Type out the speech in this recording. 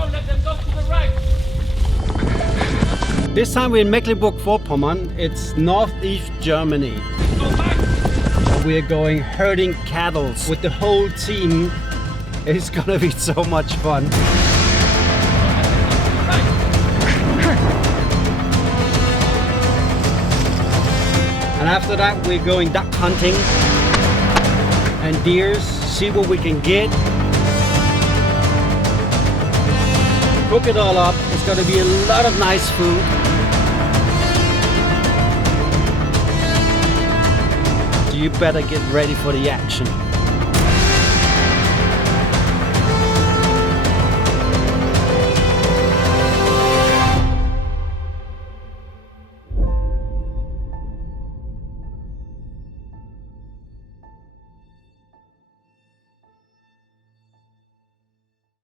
Don't let them go to the right. This time we're in Mecklenburg-Vorpommern. It's northeast Germany. Go back. We're going herding cattle with the whole team. It's gonna be so much fun. And after that we're going duck hunting and deers, see what we can get. Cook it all up. It's gonna be a lot of nice food. So you better get ready for the action.